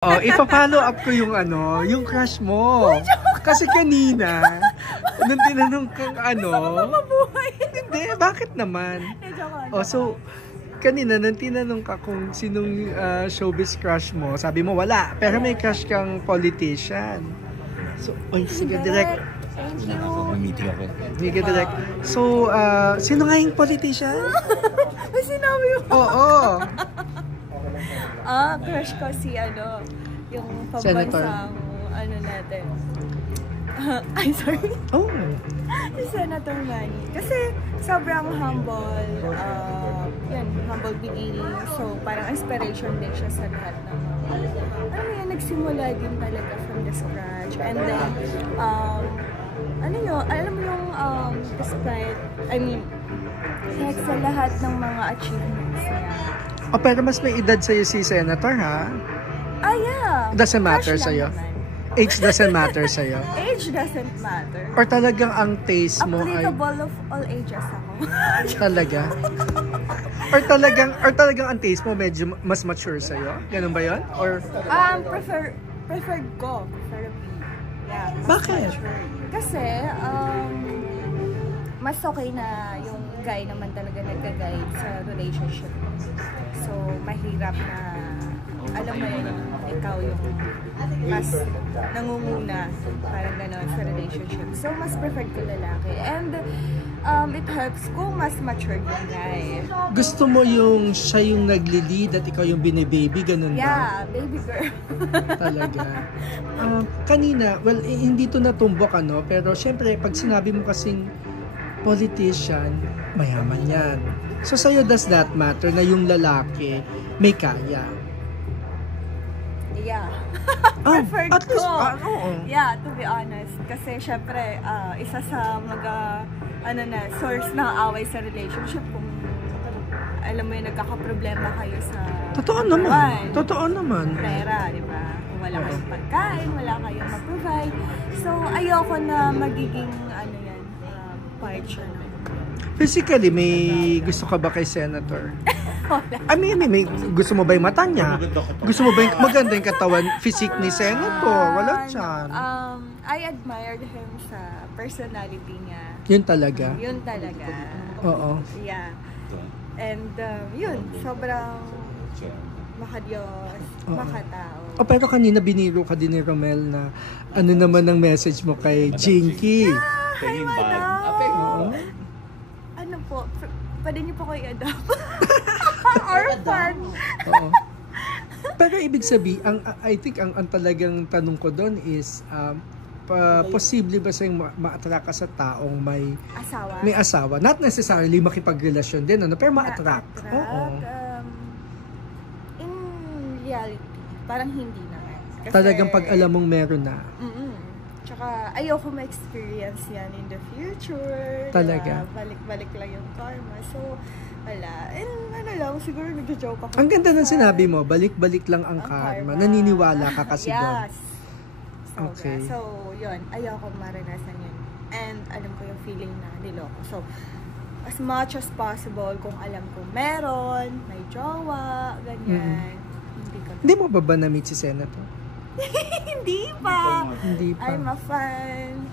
Oh, ipa-follow up ko yung yung crush mo. Kasi kanina, nung tinanong kang hindi, bakit naman? Oh, so, kanina, nung tinanong ka kung sinong showbiz crush mo, sabi mo wala, pero may crush kang politician. So, oy, sige, direct. Thank you. May meeting ako. Sige, direct. So, sino nga yung politician? May sinabi mo. Oo. Crush ko si yung Senator. pambansang natin. Ay, sorry. Oh. Si Senator Manny. Kasi sobrang humble. Humble beginning. So, parang inspiration din siya sa lahat ng nagsimula din talaga from the scratch. And then, alam mo yung, despite, like sa lahat ng mga achievements niya. Oh, pero mas may edad sa'yo si Senator, ha? Yeah. Doesn't matter sa'yo? Age doesn't matter sa'yo? Age doesn't matter. Or talagang ang taste mo ay... Applicable of all ages ako. Talaga? Or talagang ang taste mo medyo mas mature sa'yo? Ganun ba yun? Or... Preferred ko. Preferably. Yeah. Bakit? Mature. Kasi, mas okay na yung guy naman talaga nagka-guide sa relationship. So, mahirap na, alam mo yun, ikaw yung mas nangunguna, parang gano'n sa relationship. So, mas preferred ko lalaki. And, it helps kung mas mature yung guy. Gusto mo yung siya yung nagli-lead at ikaw yung binibaby, ganun ba? Yeah, baby girl. Talaga. Kanina, well, hindi to natumbok, pero syempre, pag sinabi mo kasing politician, mayaman yan. So, sa'yo, does that matter na yung lalaki may kaya? Yeah. Preferred Preferred ko. Yeah, to be honest. Kasi, syempre, isa sa source ng away sa relationship kung alam mo yung nagkakaproblema kayo sa... Totoo naman. Totoo naman. Pera, di ba? Kung wala kayong pagkain, wala kayong ma-provide. So, ayoko na magiging, part siya na. Physically, may gusto ka ba kay Senator? Wala. May gusto mo ba yung mata niya? Gusto mo ba yung maganda yung katawan, physique ni Senator? Wala siyan. I admired him sa personality niya. Yun talaga? Yun talaga. Oo. Yeah. And yun, sobrang makadiyos, makatao. Oh, pero kanina biniro ka din ni Romel na ano naman ang message mo kay Jinky? Hi, madam! Ano po, pwede niyo po ko i-adopt? Or fan? Oo. Pero ibig sabihin, I think ang talagang tanong ko doon is, posible ba siyang ma-attract ka sa taong may asawa? Not necessarily makipagrelasyon din, pero ma-attract. Oo. In reality, parang hindi naman. Kasi, talagang pag alam mong meron na. Tsaka ayoko ma-experience yan in the future. Talaga. Balik-balik lang yung karma. So, wala. And lang, siguro nag-joke ako. Ang ganda ng sinabi mo, balik-balik lang ang karma. Naniniwala ka kasi doon. Yes. Okay. So, yun. Ayoko maranasan yun. And alam ko yung feeling na niloko. So, as much as possible, kung alam ko meron, may jowa, ganyan. Hindi mo ba na-meet si Senator? Hindi pa. Hindi pa. I'm a fan.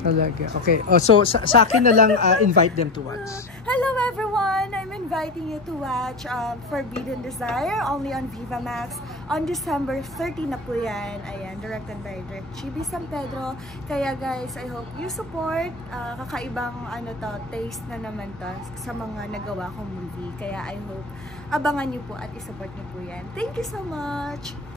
Talaga. Okay. Oh, so, sa akin na lang, invite them to watch. Hello everyone! I'm inviting you to watch Forbidden Desire only on Viva Max on December 30 na po yan. Ayan, directed by Direk Chibi San Pedro. Kaya guys, I hope you support. Kakaibang taste na naman to sa mga nagawa kong movie. Kaya I hope abangan niyo po at isupport niyo po yan. Thank you so much!